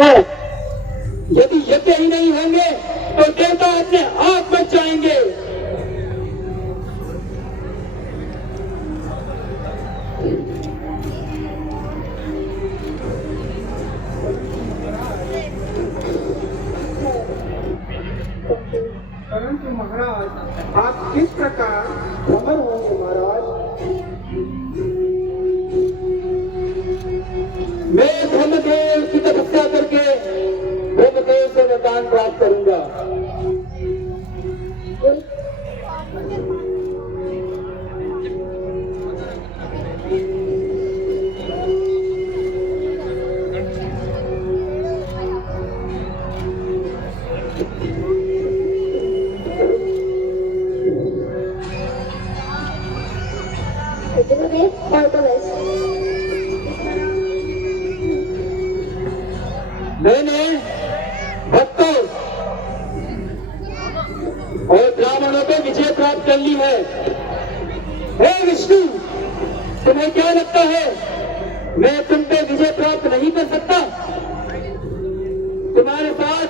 है। यदि यज्ञ ही नहीं होंगे तो देवता अपने आप बच जाएंगे। परंतु महाराज आप किस प्रकार अमर होंगे महाराज? मैं ब्रह्मदेव की तपस्या करके ब्रह्मदेव से वरदान प्राप्त करूंगा। मैंने भक्तों और ब्राह्मणों को विजय प्राप्त कर ली है। हे विष्णु, तुम्हें क्या लगता है मैं तुम पे विजय प्राप्त नहीं कर सकता? तुम्हारे साथ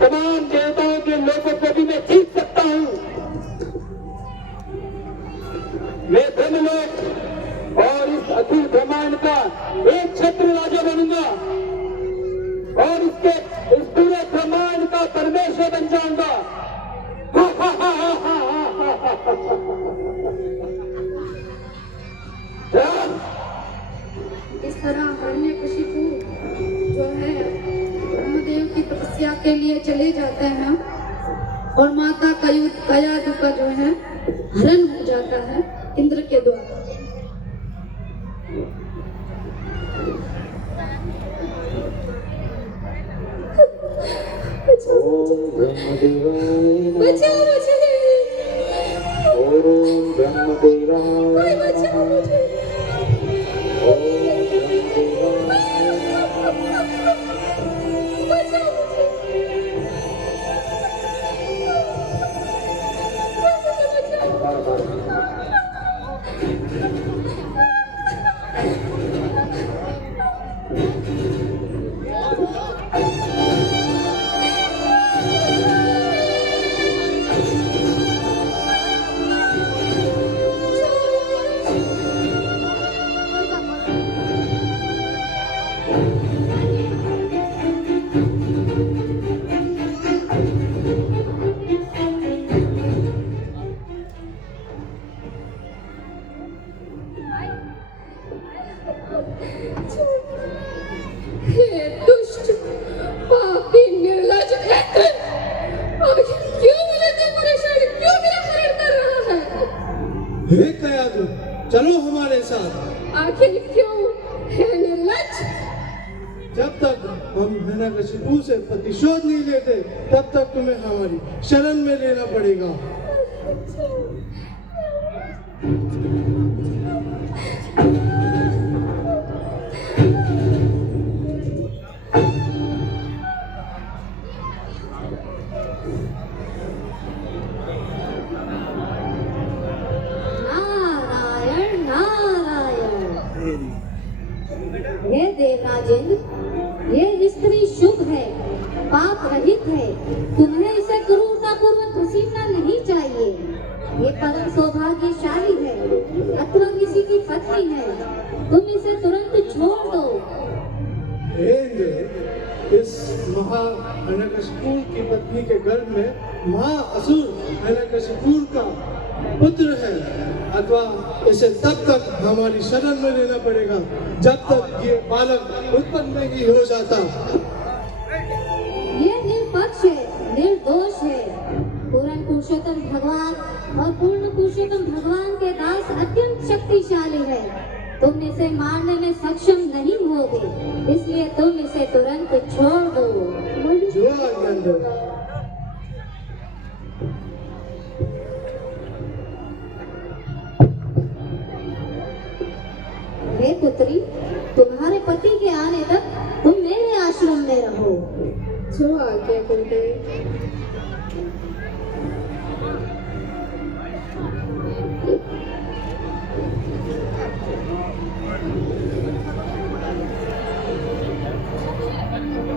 तमाम देवताओं के लोगों को भी मैं जीत सकता हूं। मैं ब्रह्मलोक और इस अखिल ब्रह्मांड का एक छत्र राजा बनूंगा और इस पूरे ब्रह्मांड का परमेश्वर बन जाऊंगा। इस तरह हिरण्यकशिपु जो है ब्रह्मदेव की तपस्या के लिए चले जाते हैं और माता कयादु का जो है हरण हो जाता है इंद्र के द्वारा। ओम ब्रह्मदेवाय नमः। ओम ब्रह्मदेवाय नमः। हे कयादु, चलो हमारे साथ। आखिर क्यों है निर्लज्ज? जब तक हम हिरण्यकशिपु से प्रतिशोध नहीं लेते तब तक तुम्हें हमारी शरण में लेना पड़ेगा। ये देवराजेंद्र, ये स्त्री शुभ है, पाप रहित है। तुम्हें इसे क्रूरतापूर्वक घसीटना नहीं चाहिए। ये परम सौभाग्यशाली है अथवा किसी की पत्नी है। तुम इसे तुरंत छोड़ दो। इंद्र, इस हिरण्यकशिपु की पत्नी के गर्भ में महाअसुर हिरण्यकशिपु का पुत्र है, अथवा इसे तब तक हमारी शरण में लेना पड़ेगा जब तक ये बालक उत्पन्न नहीं हो जाता। ये निष्पक्ष है, निर्दोष है। पूर्ण पुरुषोत्तम भगवान और पूर्ण पुरुषोत्तम भगवान के दास अत्यंत शक्तिशाली है। तुम इसे मारने में सक्षम नहीं होगे, इसलिए तुम इसे तुरंत छोड़ दो। जो आज्ञा। हे पुत्री, तुम्हारे पति के आने तक तुम मेरे आश्रम में रहो। जो आज्ञा गुरुदेव।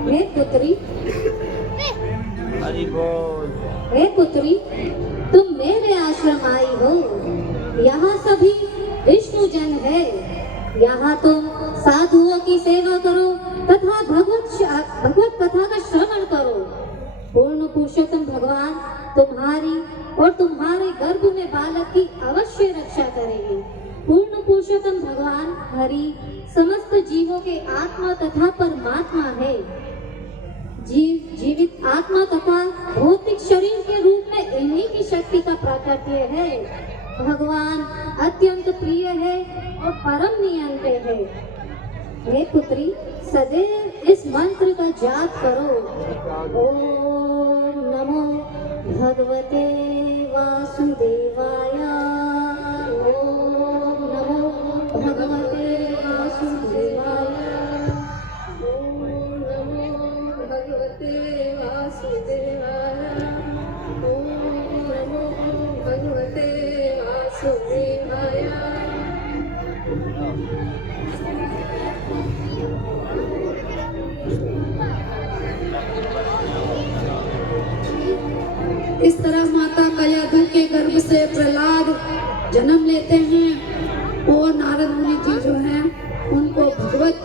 हे पुत्री, हे पुत्री, तुम मेरे आश्रम आई हो। यहाँ सभी विष्णु जन है। यहाँ तुम साधुओं की सेवा करो तथा भगवत कथा का श्रवण करो। पूर्ण पुरुषोत्तम भगवान तुम्हारी और तुम्हारे गर्भ में बालक की अवश्य रक्षा करेंगे। पूर्ण पुरुषोत्तम भगवान हरि समस्त जीवों के आत्मा तथा परमात्मा है। जीवित आत्मा तथा भौतिक शरीर के रूप में इन्हीं की शक्ति का प्राकट्य है। भगवान अत्यंत प्रिय है और परम नियंत्रण है। हे पुत्री, सदैव इस मंत्र का जाप करो। ओम नमो भगवते वासुदेवाय। ओम नमो भगवते वासुदेवाय। ओम नमो भगवते वासुदेवाय। ओम नमो भगवते वासुदेवाय। इस तरह माता कयाधु के गर्भ से प्रहलाद जन्म लेते हैं और नारद मुनि जी जो हैं उनको भगवत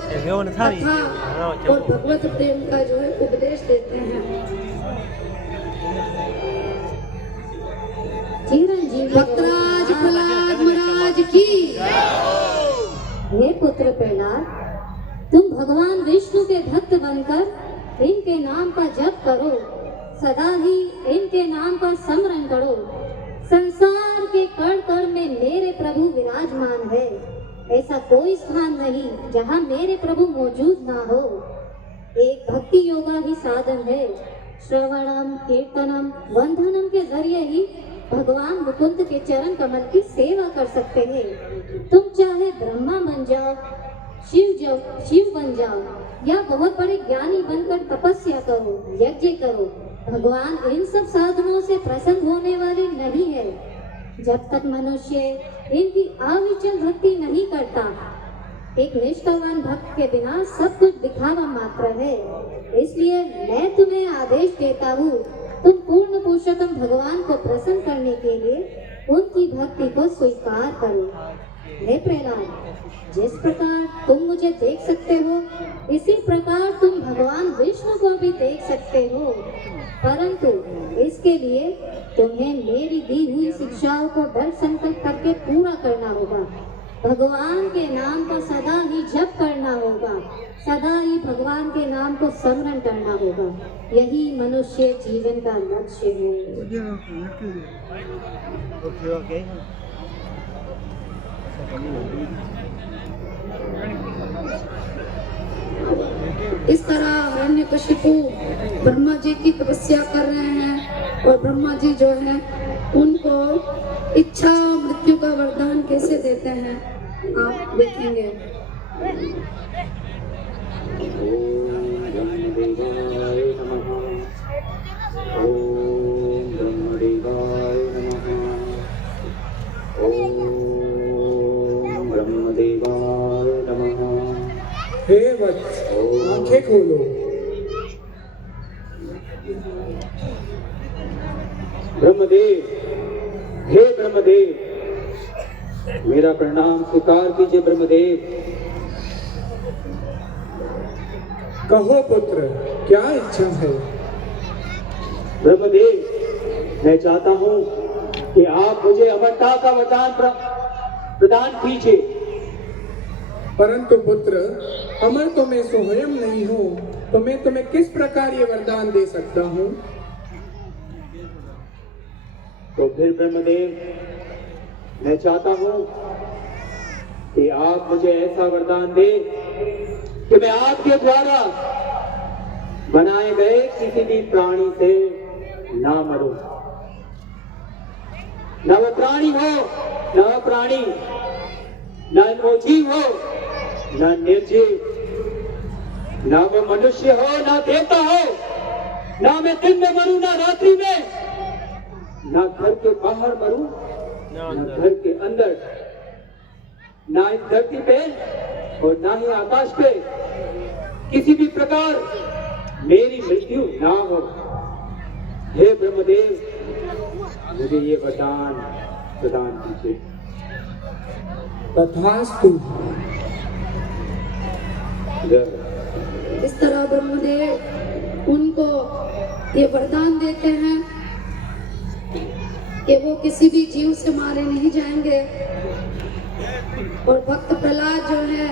कथा और भगवत प्रेम का जो है उपदेश देते हैं। भक्तराज प्रहलाद महाराज की। हे पुत्र प्रहलाद, तुम भगवान विष्णु के भक्त बनकर इनके नाम का जप करो। सदा ही इनके नाम पर स्मरण करो। संसार के कण कण में मेरे प्रभु विराजमान है। ऐसा कोई स्थान नहीं जहाँ मेरे प्रभु मौजूद ना हो। एक भक्ति योगा ही साधन है। श्रवणम, कीर्तनम, वंदनम के जरिए ही भगवान मुकुंद के चरण कमल की सेवा कर सकते हैं। तुम चाहे ब्रह्मा बन जाओ, शिव बन जाओ या बहुत बड़े ज्ञानी बनकर तपस्या करो, यज्ञ करो, भगवान इन सब साधनों से प्रसन्न होने वाले नहीं है। जब तक मनुष्य इनकी अविचल भक्ति नहीं करता। एक निष्ठावान भक्त के बिना सब कुछ दिखावा मात्र है। इसलिए मैं तुम्हें आदेश देता हूँ, तुम पूर्ण पुरुषोत्तम भगवान को प्रसन्न करने के लिए उनकी भक्ति को स्वीकार करो। हे प्रहलाद, जिस प्रकार तुम मुझे देख सकते हो, इसी प्रकार तुम भगवान विष्णु को भी देख सकते हो। परंतु इसके लिए तुम्हें मेरी दी हुई शिक्षाओं को दृढ़ संकल्प करके पूरा करना होगा। भगवान के नाम को सदा ही जप करना होगा। सदा ही भगवान के नाम को स्मरण करना होगा। यही मनुष्य जीवन का लक्ष्य है। इस तरह हिरण्यकशिपु ब्रह्मा जी की तपस्या कर रहे हैं और ब्रह्मा जी जो है उनको इच्छा मृत्यु का वरदान कैसे देते हैं आप देखेंगे। हे वत्स, आंखें खोलो। ब्रह्मदेव, हे ब्रह्मदेव, मेरा प्रणाम स्वीकार कीजिए ब्रह्मदेव। कहो पुत्र, क्या इच्छा है? ब्रह्मदेव, मैं चाहता हूँ कि आप मुझे अमरता का वरदान प्रदान कीजिए। परंतु पुत्र, अमर तो मैं स्वयं नहीं हूँ, तो मैं तुम्हें किस प्रकार ये वरदान दे सकता हूँ? तो फिर ब्रह्मदेव, मैं चाहता हूँ कि आप मुझे ऐसा वरदान दे कि मैं आपके द्वारा बनाए गए किसी भी प्राणी से ना मरूं। न वह प्राणी हो, न वह प्राणी, न वो जीव हो, न निर्जीव, न वो मनुष्य हो, न देवता हो, न मैं दिन में मरूं, न रात्रि में, न घर के बाहर मरूं, न घर के अंदर, न इस धरती पे और न ही आकाश पे किसी भी प्रकार मेरी मृत्यु ना हो। हे ब्रह्मदेव, मुझे ये वरदान प्रदान कीजिए। तथास्तु। इस तरह ब्रह्मदेव उनको ये वरदान देते हैं कि वो किसी भी जीव से मारे नहीं जाएंगे। और भक्त प्रहलाद जो है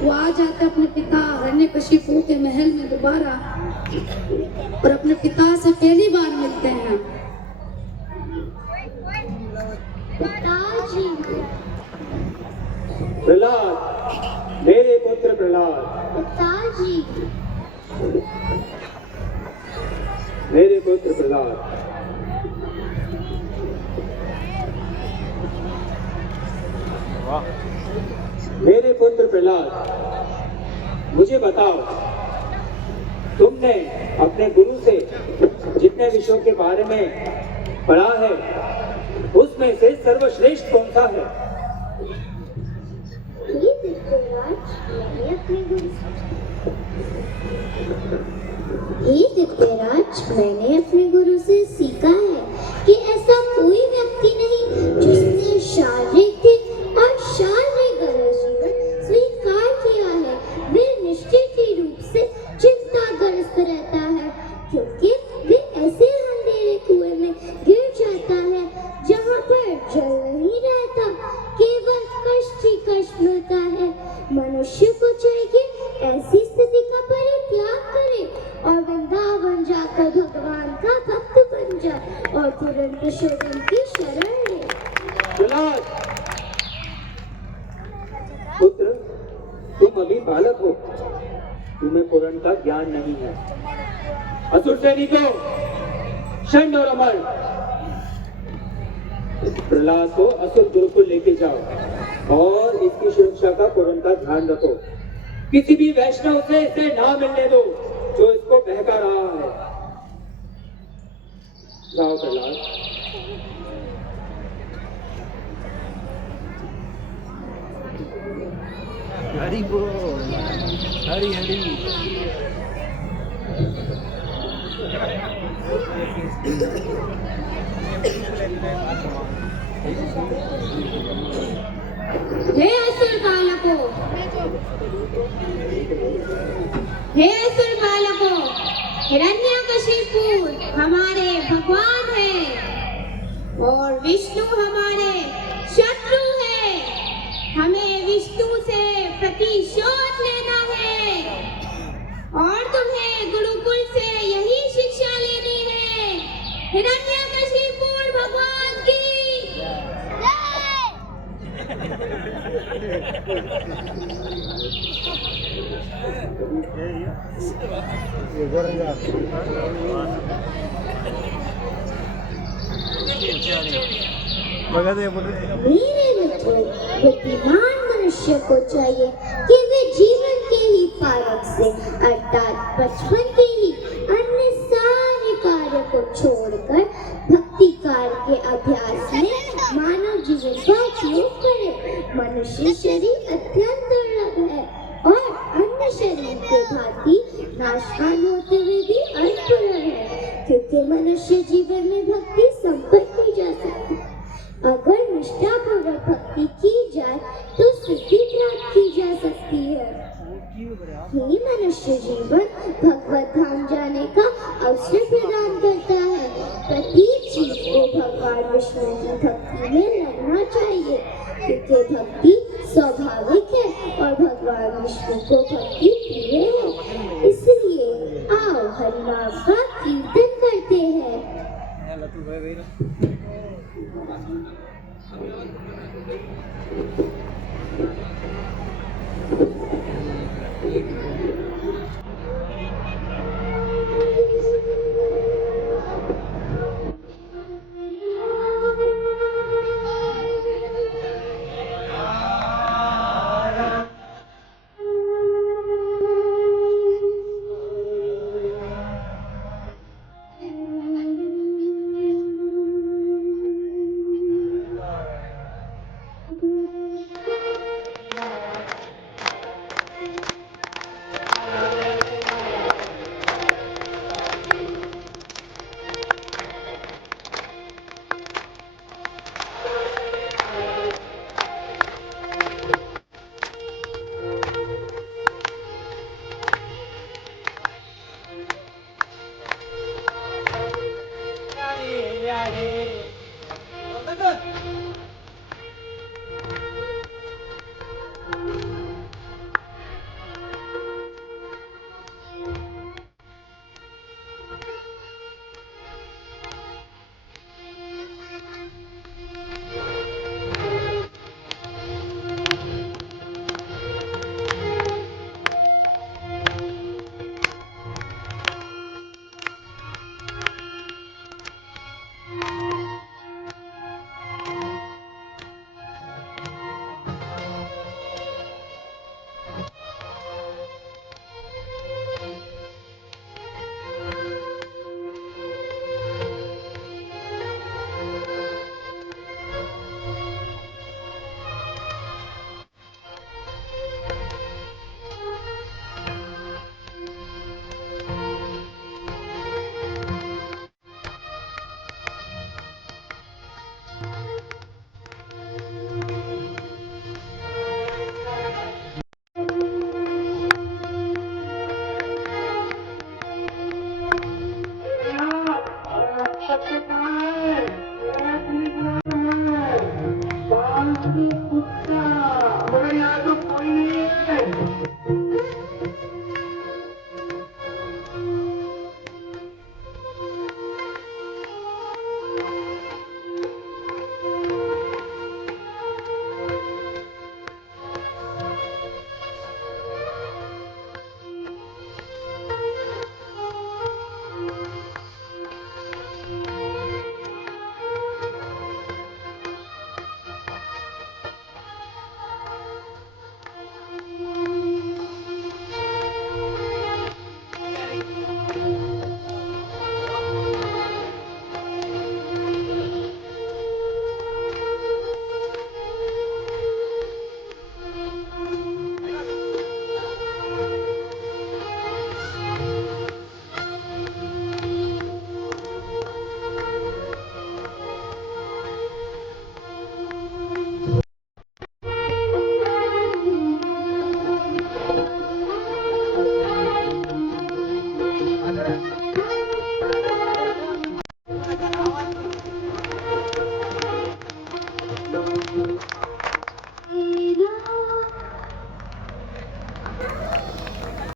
वो आ जाते अपने पिता हिरण्यकशिपु के महल में दोबारा और अपने पिता से पहली बार मिलते हैं। पिताजी, प्रहलाद, मेरे पुत्र प्रहलाद, पिताजी, मेरे पुत्र प्रहलाद, मेरे पुत्र प्रहलाद, मुझे बताओ, तुमने अपने गुरु से जितने विषयों के बारे में पढ़ा है उसमें से सर्वश्रेष्ठ कौन सा है? ये दिव्यराज, मैंने अपने गुरु से सीखा है कि ऐसा कोई व्यक्ति नहीं जिसने शारीरिक और शारीरिक जीवन स्वीकार किया है, वे निश्चित ही रूप से चिंताग्रस्त रहता है, क्योंकि वे ऐसे अंधेरे कुएं में गिर जाता है जहाँ पर जल नहीं रहता, केवल कष्ट ही कष्ट मिलता है। मनुष्य को चाहिए ऐसी स्थिति का परित्याग करे और वृंदावन जाकर भगवान का भक्त बन जाए और तुरंत शरण की शरण ले। प्रहलाद, पुत्र, तुम अभी बालक हो, तुम्हें पुराण का ज्ञान नहीं है। असुर सैनिकों, षंड और अमर, प्रहलाद को असुर गुरुकुल लेके जाओ और इसकी सुरक्षा का पुराण का ध्यान रखो। किसी भी वैष्णव से इसे ना मिलने दो जो इसको बहका रहा है। जाओ प्रहलाद। हरि बोल, हरि हरि। हे असुर बालकों, हे असुर बालकों, हिरण्यकशिपु हमारे भगवान हैं और विष्णु हमारे शत्रु हैं। हमें विष्णु से प्रतिशोध लेना है और तुम्हें गुरुकुल से यही शिक्षा लेनी है। हिरण्यकशिपु भगवान की मेरे मित्रों, बुद्धिमान मनुष्य को चाहिए कि वे जीवन के ही फारक से अर्थात बचपन के ही अन्य सारे कार्य को छोड़कर भक्ति कार्य के अभ्यास में मानव जीवन का उपयोग करे। मनुष्य शरीर अत्यंत दुर्लभ है और अन्य शरीर के भांति नाशवान होते हुए भी अनपुर है, क्योंकि मनुष्य जीवन में भक्ति संपन्न की जा सकती है। अगर निष्ठापूर्वक भक्ति की जाए तो सिद्धि प्राप्त की जा सकती है। ही मनुष्य जीवन भगवत धाम जाने का अवसर प्रदान करता है। प्रत्येक चीज को भगवान विष्णु की भक्ति में लगना चाहिए, क्योंकि भक्ति स्वाभाविक है और भगवान विष्णु को भक्ति प्रिय है। इसलिए आओ हरिनाम का कीर्तन करते हैं। है